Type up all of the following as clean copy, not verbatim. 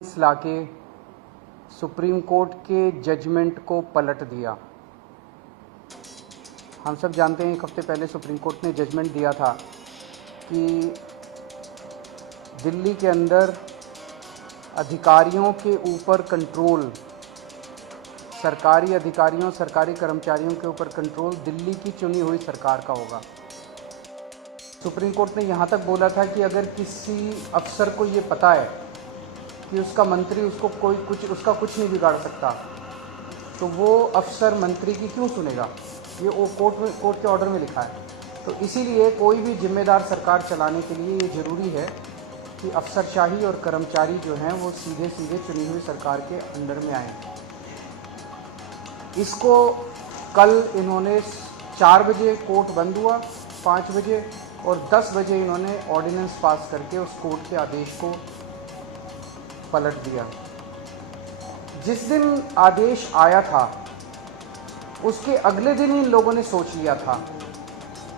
ला के supreme court के judgement को पलट दिया। हम सब जानते हैं एक हफ्ते पहले सुप्रीम कोर्ट ने जजमेंट दिया था कि दिल्ली के अंदर अधिकारियों के ऊपर कंट्रोल, सरकारी अधिकारियों सरकारी कर्मचारियों के ऊपर कंट्रोल दिल्ली की चुनी हुई सरकार का होगा। सुप्रीम कोर्ट ने यहाँ तक बोला था कि अगर किसी अफसर को ये पता है कि उसका मंत्री उसका कुछ नहीं बिगाड़ सकता, तो वो अफसर मंत्री की क्यों सुनेगा। ये कोर्ट के ऑर्डर में लिखा है। तो इसीलिए कोई भी जिम्मेदार सरकार चलाने के लिए ये ज़रूरी है कि अफसरशाही और कर्मचारी जो हैं वो सीधे सीधे चुनी हुई सरकार के अंडर में आएँ। इसको कल इन्होंने 4 बजे कोर्ट बंद हुआ, 5 बजे और 10 बजे इन्होंने ऑर्डिनेंस पास करके उस कोर्ट के आदेश को पलट दिया। जिस दिन आदेश आया था उसके अगले दिन इन लोगों ने सोच लिया था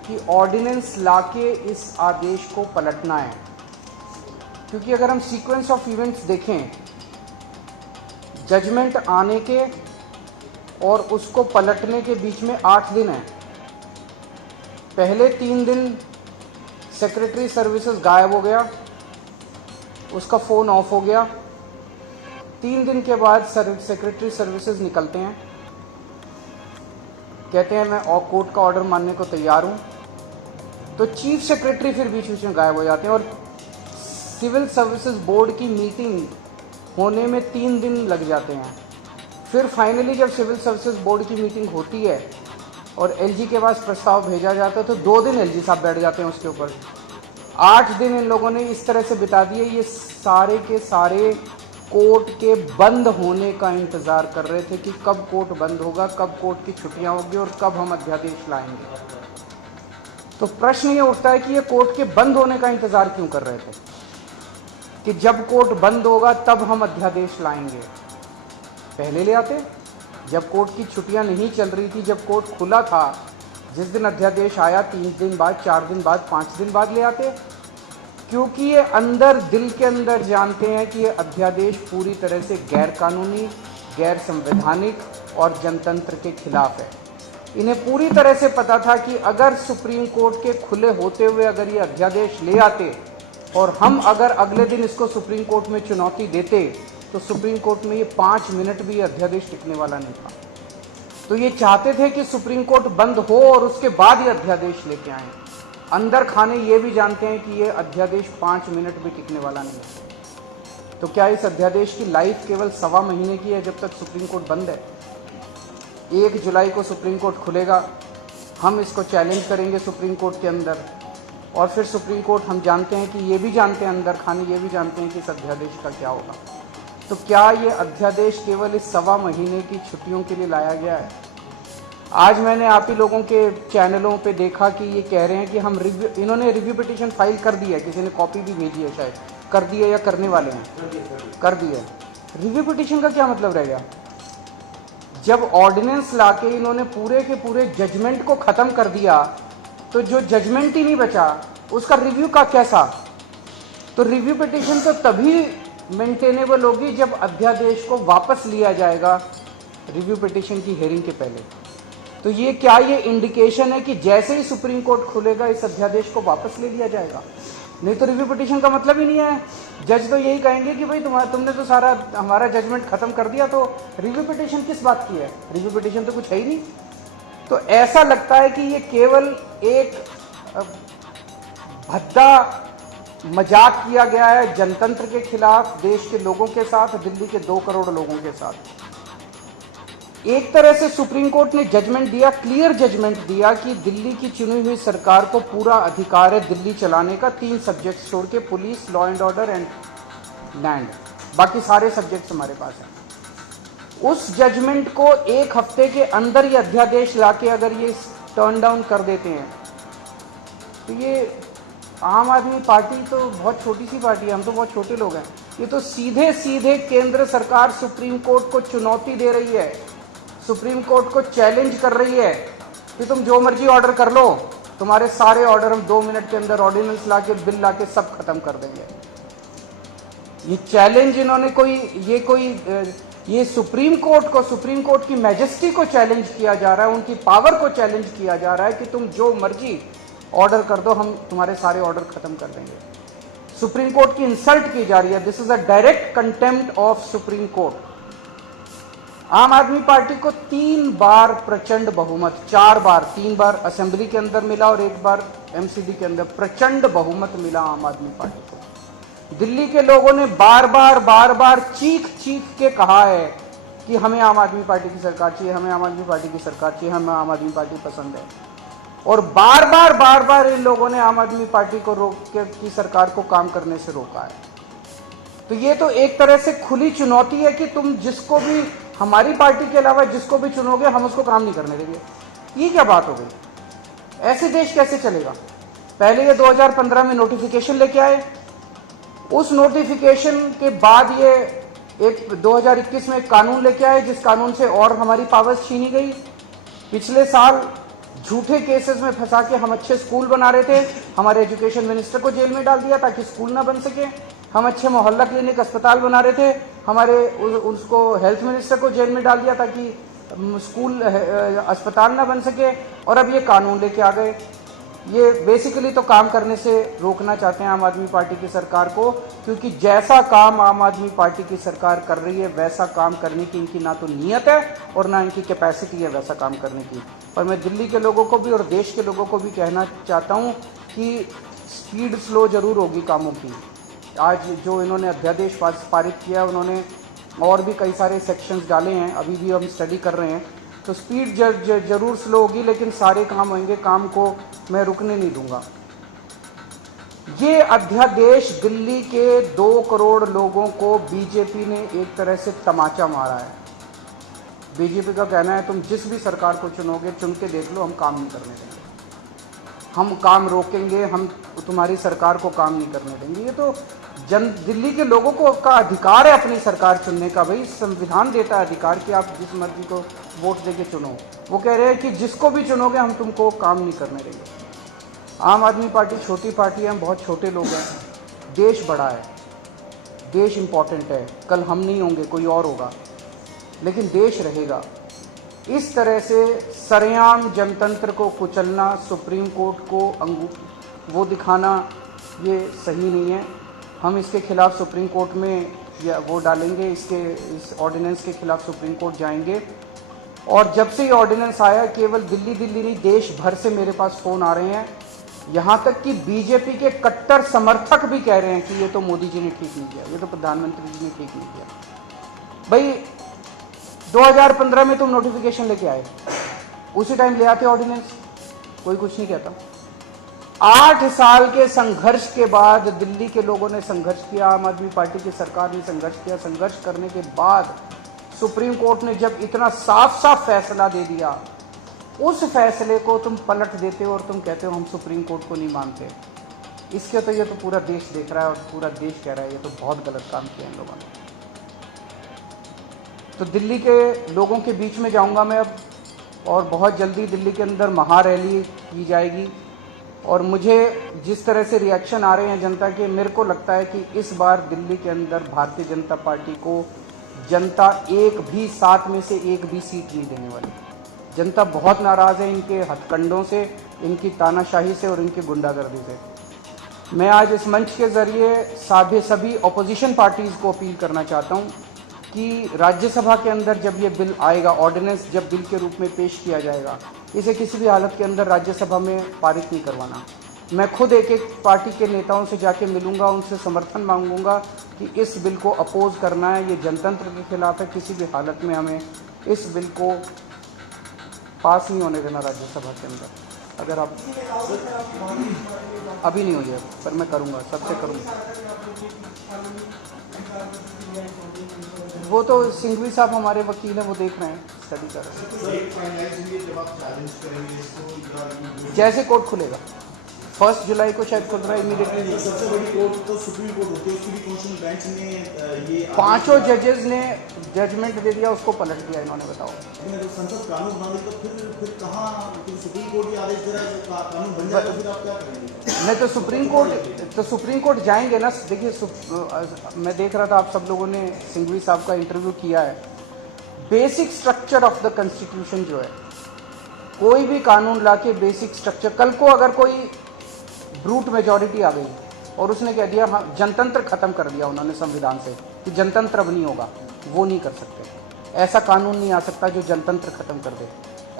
कि ऑर्डिनेंस लाके इस आदेश को पलटना है, क्योंकि अगर हम सीक्वेंस ऑफ इवेंट्स देखें, जजमेंट आने के और उसको पलटने के बीच में 8 दिन है। पहले 3 दिन सेक्रेटरी सर्विसेज गायब हो गया, उसका फ़ोन ऑफ हो गया। 3 दिन के बाद सेक्रेटरी सर्विसेज निकलते हैं, कहते हैं मैं कोर्ट का ऑर्डर मानने को तैयार हूँ। तो चीफ सेक्रेटरी फिर बीच बीच में गायब हो जाते हैं और सिविल सर्विसेज बोर्ड की मीटिंग होने में 3 दिन लग जाते हैं। फिर फाइनली जब सिविल सर्विसेज बोर्ड की मीटिंग होती है और एलजी के पास प्रस्ताव भेजा जाता है तो 2 दिन एलजी साहब बैठ जाते हैं उसके ऊपर। 8 दिन इन लोगों ने इस तरह से बिता दिए। ये सारे के सारे कोर्ट के बंद होने का इंतज़ार कर रहे थे कि कब कोर्ट बंद होगा, कब कोर्ट की छुट्टियां होगी और कब हम अध्यादेश लाएंगे। तो प्रश्न ये उठता है कि ये कोर्ट के बंद होने का इंतज़ार क्यों कर रहे थे कि जब कोर्ट बंद होगा तब हम अध्यादेश लाएंगे। पहले ले आते, जब कोर्ट की छुट्टियां नहीं चल रही थी, जब कोर्ट खुला था, जिस दिन अध्यादेश आया 3 दिन बाद, 4 दिन बाद, 5 दिन बाद ले आते, क्योंकि ये अंदर दिल के अंदर जानते हैं कि ये अध्यादेश पूरी तरह से गैर कानूनी, गैर संवैधानिक और जनतंत्र के खिलाफ है। इन्हें पूरी तरह से पता था कि अगर सुप्रीम कोर्ट के खुले होते हुए अगर ये अध्यादेश ले आते और हम अगर अगले दिन इसको सुप्रीम कोर्ट में चुनौती देते तो सुप्रीम कोर्ट में ये 5 मिनट भी अध्यादेश टिकने वाला नहीं था। तो ये चाहते थे कि सुप्रीम कोर्ट बंद हो और उसके बाद ये अध्यादेश लेके आए। अंदर खाने ये भी जानते हैं कि ये अध्यादेश 5 मिनट भी टिकने वाला नहीं है। तो क्या इस अध्यादेश की लाइफ केवल 1.25 महीने की है जब तक सुप्रीम कोर्ट बंद है? 1 जुलाई को सुप्रीम कोर्ट खुलेगा, हम इसको चैलेंज करेंगे सुप्रीम कोर्ट के अंदर और फिर सुप्रीम कोर्ट, हम जानते हैं कि ये भी जानते हैं, अंदर खाने ये भी जानते हैं कि इस अध्यादेश का क्या होगा। तो क्या ये अध्यादेश केवल इस 1.25 महीने की छुट्टियों के लिए लाया गया है? आज मैंने आप ही लोगों के चैनलों पे देखा कि ये कह रहे हैं कि हम इन्होंने रिव्यू पिटीशन फाइल कर दी है, किसी ने कॉपी भी भेजी है, शायद कर दी है या करने वाले हैं, कर दी है। रिव्यू पिटीशन का क्या मतलब रह गया? जब ऑर्डिनेंस लाके इन्होंने पूरे के पूरे जजमेंट को ख़त्म कर दिया तो जो जजमेंट ही नहीं बचा उसका रिव्यू का कैसा? तो रिव्यू पिटीशन तो तभी मेंटेनेबल होगी जब अध्यादेश को वापस लिया जाएगा रिव्यू पिटीशन की हियरिंग के पहले। तो ये क्या ये इंडिकेशन है कि जैसे ही सुप्रीम कोर्ट खुलेगा इस अध्यादेश को वापस ले लिया जाएगा? नहीं तो रिव्यू पिटीशन का मतलब ही नहीं है। जज तो यही कहेंगे कि भाई तुमने तो सारा हमारा जजमेंट खत्म कर दिया, तो रिव्यू पिटीशन किस बात की है? रिव्यू पिटीशन तो कुछ है ही नहीं। तो ऐसा लगता है कि ये केवल एक भद्दा मजाक किया गया है जनतंत्र के खिलाफ, देश के लोगों के साथ, दिल्ली के 2 करोड़ लोगों के साथ। एक तरह से सुप्रीम कोर्ट ने जजमेंट दिया, क्लियर जजमेंट दिया कि दिल्ली की चुनी हुई सरकार को पूरा अधिकार है दिल्ली चलाने का, 3 सब्जेक्ट्स छोड़ के, police, law and order and land, बाकी सारे सब्जेक्ट्स हमारे पास हैं। उस जजमेंट को 1 हफ्ते के अंदर ये अध्यादेश लाके अगर ये टर्न डाउन कर देते हैं तो ये आम आदमी पार्टी तो बहुत छोटी सी पार्टी है, हम तो बहुत छोटे लोग हैं। ये तो सीधे सीधे केंद्र सरकार सुप्रीम कोर्ट को चुनौती दे रही है, सुप्रीम कोर्ट को चैलेंज कर रही है कि तुम जो मर्जी ऑर्डर कर लो, तुम्हारे सारे ऑर्डर हम 2 मिनट के अंदर ऑर्डिनेंस लाके, बिल लाके सब खत्म कर देंगे। ये चैलेंज इन्होंने ये सुप्रीम कोर्ट की मैजेस्टी को चैलेंज किया जा रहा है, उनकी पावर को चैलेंज किया जा रहा है कि तुम जो मर्जी ऑर्डर कर दो, हम तुम्हारे सारे ऑर्डर खत्म कर देंगे। सुप्रीम कोर्ट की इंसल्ट की जा रही है। This is a direct contempt of supreme court. आम आदमी पार्टी को 3 बार प्रचंड बहुमत, 4 बार, 3 बार असेंबली के अंदर मिला और 1 बार एमसीडी के अंदर प्रचंड बहुमत मिला आम आदमी पार्टी को। दिल्ली के लोगों ने बार बार चीख के कहा है कि हमें आम आदमी पार्टी की सरकार चाहिए, हमें आम आदमी पार्टी की सरकार चाहिए, हमें आम आदमी पार्टी पसंद है। और बार बार इन लोगों ने आम आदमी पार्टी को की सरकार को काम करने से रोका है। तो ये तो एक तरह से खुली चुनौती है कि तुम जिसको भी, हमारी पार्टी के अलावा जिसको भी चुनोगे, हम उसको काम नहीं करने देंगे। ये क्या बात हो गई? ऐसे देश कैसे चलेगा? पहले ये 2015 में नोटिफिकेशन लेके आए, उस नोटिफिकेशन के बाद ये 2021 में एक कानून लेके आए, जिस कानून से और हमारी पावर्स छीनी गई। पिछले साल झूठे केसेस में फंसा के हम अच्छे स्कूल बना रहे थे, हमारे एजुकेशन मिनिस्टर को जेल में डाल दिया ताकि स्कूल ना बन सके। हम अच्छे मोहल्ला क्लिनिक अस्पताल बना रहे थे, हमारे उसको हेल्थ मिनिस्टर को जेल में डाल दिया ताकि स्कूल अस्पताल ना बन सके। और अब ये कानून लेके आ गए। ये बेसिकली तो काम करने से रोकना चाहते हैं आम आदमी पार्टी की सरकार को, क्योंकि जैसा काम आम आदमी पार्टी की सरकार कर रही है वैसा काम करने की इनकी ना तो नीयत है और ना इनकी कैपेसिटी है वैसा काम करने की। और मैं दिल्ली के लोगों को भी और देश के लोगों को भी कहना चाहता हूँ कि स्पीड स्लो जरूर होगी कामों की। आज जो इन्होंने अध्यादेश पारित किया, उन्होंने और भी कई सारे सेक्शंस डाले हैं, अभी भी हम स्टडी कर रहे हैं। तो स्पीड जरूर स्लो होगी, लेकिन सारे काम होंगे, काम को मैं रुकने नहीं दूंगा। ये अध्यादेश दिल्ली के 2 करोड़ लोगों को बीजेपी ने एक तरह से तमाचा मारा है। बीजेपी का कहना है तुम जिस भी सरकार को चुनोगे, चुन के देख लो, हम काम नहीं करने देंगे, हम काम रोकेंगे, हम तुम्हारी सरकार को काम नहीं करने देंगे। ये तो दिल्ली के लोगों को का अधिकार है अपनी सरकार चुनने का। भाई संविधान देता है अधिकार कि आप जिस मर्जी को वोट देके चुनो। वो कह रहे हैं कि जिसको भी चुनोगे हम तुमको काम नहीं करने देंगे। आम आदमी पार्टी छोटी पार्टी है, हम बहुत छोटे लोग हैं। देश बड़ा है, देश इम्पोर्टेंट है। कल हम नहीं होंगे, कोई और होगा, लेकिन देश रहेगा। इस तरह से सरेआम जनतंत्र को कुचलना, सुप्रीम कोर्ट को वो दिखाना, ये सही नहीं है। हम इसके खिलाफ सुप्रीम कोर्ट में या वो डालेंगे, इस ऑर्डिनेंस के खिलाफ सुप्रीम कोर्ट जाएंगे। और जब से ये ऑर्डिनेंस आया, केवल दिल्ली नहीं देश भर से मेरे पास फ़ोन आ रहे हैं, यहाँ तक कि बीजेपी के कट्टर समर्थक भी कह रहे हैं कि ये तो मोदी जी ने ठीक नहीं किया, ये तो प्रधानमंत्री जी ने ठीक नहीं किया। भाई 2015 में तुम नोटिफिकेशन लेके आए, उसी टाइम ले आते ऑर्डिनेंस, कोई कुछ नहीं कहता। 8 साल के संघर्ष के बाद दिल्ली के लोगों ने संघर्ष किया, आम आदमी पार्टी की सरकार ने संघर्ष किया। संघर्ष करने के बाद सुप्रीम कोर्ट ने जब इतना साफ फैसला दे दिया, उस फैसले को तुम पलट देते हो और तुम कहते हो हम सुप्रीम कोर्ट को नहीं मानते। इसके तो ये तो पूरा देश देख रहा है और पूरा देश कह रहा है ये तो बहुत गलत काम किया इन लोगों ने। तो दिल्ली के लोगों के बीच में जाऊंगा मैं अब, और बहुत जल्दी दिल्ली के अंदर महारैली की जाएगी। और मुझे जिस तरह से रिएक्शन आ रहे हैं जनता के, मेरे को लगता है कि इस बार दिल्ली के अंदर भारतीय जनता पार्टी को जनता 7 में से 1 भी सीट नहीं देने वाली। जनता बहुत नाराज़ है इनके हथकंडों से, इनकी तानाशाही से और इनकी गुंडागर्दी से। मैं आज इस मंच के ज़रिए सभी ऑपोजिशन पार्टीज़ को अपील करना चाहता हूँ कि राज्यसभा के अंदर जब ये बिल आएगा, ऑर्डिनेंस जब बिल के रूप में पेश किया जाएगा, इसे किसी भी हालत के अंदर राज्यसभा में पारित नहीं करवाना। मैं खुद एक पार्टी के नेताओं से जाके मिलूंगा, उनसे समर्थन मांगूंगा कि इस बिल को अपोज करना है, ये जनतंत्र के खिलाफ है। किसी भी हालत में हमें इस बिल को पास नहीं होने देना राज्यसभा के अंदर। अगर आप अभी नहीं हो जाए, पर मैं करूँगा, सबसे करूँगा। वो तो सिंघवी साहब हमारे वकील हैं, वो देख रहे हैं, स्टडी कर रहे हैं। जैसे कोर्ट खुलेगा 1 जुलाई को शायद खुल रहा है इमीडिएटली। सबसे बड़ी कोर्ट तो सुप्रीम कोर्ट होती है, उसकी भी कॉन्स्टिट्यूशन बेंच ने ये 5 जजेस ने जजमेंट दे दिया, उसको पलट दिया इन्होंने। बताओ, जब संसद कानून बना दी तो फिर कहाँ, सुप्रीम कोर्ट ही आदेश दे रहा है कानून बन जाएगा, फिर आप क्या करेंगे? नहीं तो सुप्रीम कोर्ट जाएंगे ना। देखिए, मैं देख रहा था आप सब लोगों ने सिंघवी साहब का इंटरव्यू किया है। Basic structure of the constitution जो है, कोई भी कानून लाके बेसिक स्ट्रक्चर, कल को अगर कोई ब्रूट मेजॉरिटी आ गई और उसने कह दिया हाँ जनतंत्र खत्म कर दिया उन्होंने संविधान से कि जनतंत्र अब नहीं होगा, वो नहीं कर सकते। ऐसा कानून नहीं आ सकता जो जनतंत्र खत्म कर दे।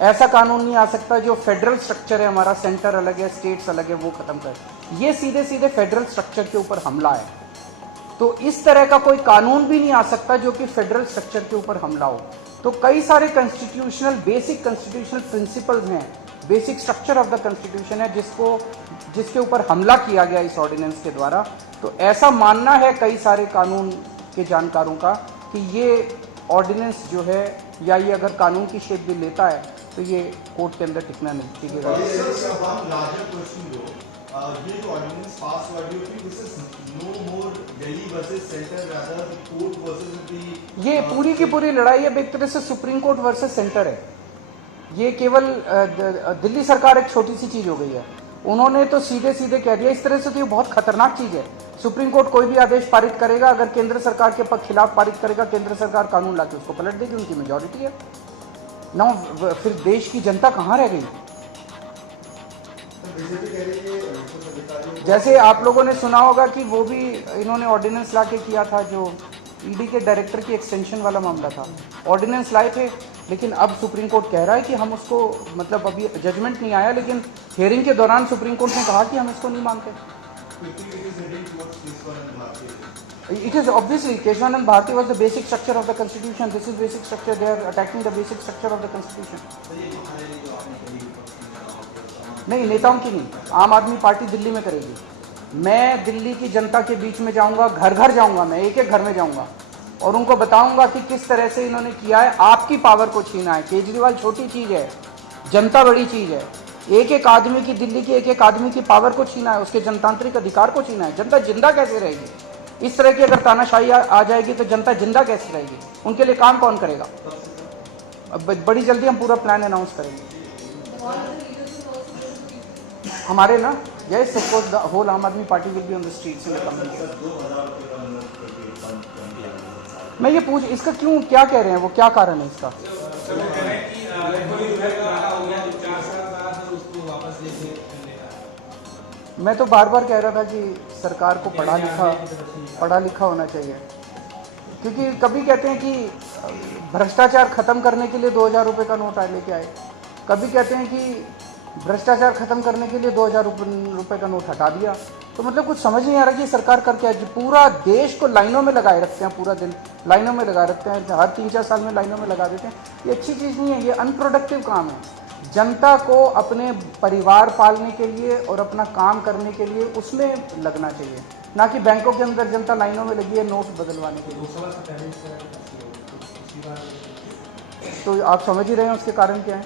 ऐसा कानून नहीं आ सकता जो फेडरल स्ट्रक्चर है हमारा, सेंटर अलग है, स्टेट्स अलग है, वो खत्म कर। ये सीधे सीधे फेडरल स्ट्रक्चर के ऊपर हमला है। तो इस तरह का कोई कानून भी नहीं आ सकता जो कि फेडरल स्ट्रक्चर के ऊपर हमला हो। तो कई सारे बेसिक कॉन्स्टिट्यूशनल प्रिंसिपल्स हैं, basic structure of the constitution है जिसके ऊपर हमला किया गया इस ऑर्डिनेंस के द्वारा। तो ऐसा मानना है कई सारे कानून के जानकारों का कि ये ऑर्डिनेंस जो है, या ये अगर कानून की शेप भी लेता है तो ये कोर्ट के अंदर टिकना नहीं टिकेगा। ये जो ऑर्डिनेंस पास हुआ, do you think this is no more Delhi versus centre, rather court versus the, ये पूरी की पूरी लड़ाई अब एक तरह से सुप्रीम कोर्ट वर्सेस सेंटर है। ये केवल दिल्ली सरकार एक छोटी सी चीज हो गई है। उन्होंने तो सीधे सीधे कह दिया, इस तरह से तो ये बहुत खतरनाक चीज है। सुप्रीम कोर्ट कोई भी आदेश पारित करेगा, अगर केंद्र सरकार के खिलाफ पारित करेगा, केंद्र सरकार कानून लाके उसको पलट देगी, उनकी मेजॉरिटी है ना। फिर देश की जनता कहाँ रह गई? जैसे आप लोगों ने सुना होगा कि वो भी इन्होंने ऑर्डिनेंस लाके किया था, जो ईडी के डायरेक्टर की एक्सटेंशन वाला मामला था। ऑर्डिनेंस लाए थे, लेकिन अब सुप्रीम कोर्ट कह रहा है कि हम उसको, मतलब अभी जजमेंट नहीं आया, लेकिन हियरिंग के दौरान सुप्रीम कोर्ट ने कहा कि हम इसको नहीं मानते। It is obviously Keshwanand Bharti was the basic structure of the constitution. This is basic structure. They are attacking the basic structure of the constitution. नहीं, नेताओं की नहीं, आम आदमी पार्टी दिल्ली में करेगी। मैं दिल्ली की जनता के बीच में जाऊंगा, घर घर जाऊंगा, मैं एक एक घर में जाऊंगा और उनको बताऊंगा कि किस तरह से इन्होंने किया है। आपकी पावर को छीना है। केजरीवाल छोटी चीज है, जनता बड़ी चीज है। एक एक आदमी की, दिल्ली के एक एक आदमी की पावर को छीना है, उसके जनतांत्रिक अधिकार को छीना है। जनता जिंदा कैसे रहेगी? इस तरह की अगर तानाशाही आ जाएगी तो जनता जिंदा कैसे रहेगी? उनके लिए काम कौन करेगा? बड़ी जल्दी हम पूरा प्लान अनाउंस करेंगे हमारे ना। Yes, of course the whole Aam Aadmi Party will be on the streets in the coming. मैं ये पूछ, इसका क्यों, क्या कह रहे हैं वो, क्या कारण है इसका? मैं तो बार बार कह रहा था कि सरकार को पढ़ा लिखा होना चाहिए, क्योंकि कभी कहते हैं कि भ्रष्टाचार खत्म करने के लिए 2000 रुपये का नोट लेके आए, कभी कहते हैं कि भ्रष्टाचार खत्म करने के लिए 2000 रुपये का नोट हटा दिया। तो मतलब कुछ समझ नहीं आ रहा कि सरकार कर क्या है। पूरा देश को लाइनों में लगाए रखते हैं, पूरा दिन लाइनों में लगा रखते हैं, हर 3-4 साल में लाइनों में लगा देते हैं। ये अच्छी चीज़ नहीं है, ये अनप्रोडक्टिव काम है। जनता को अपने परिवार पालने के लिए और अपना काम करने के लिए उसमें लगना चाहिए, ना कि बैंकों के अंदर जनता लाइनों में लगी है नोट बदलवाने के लिए। तो आप समझ ही रहे हैं उसके कारण क्या है।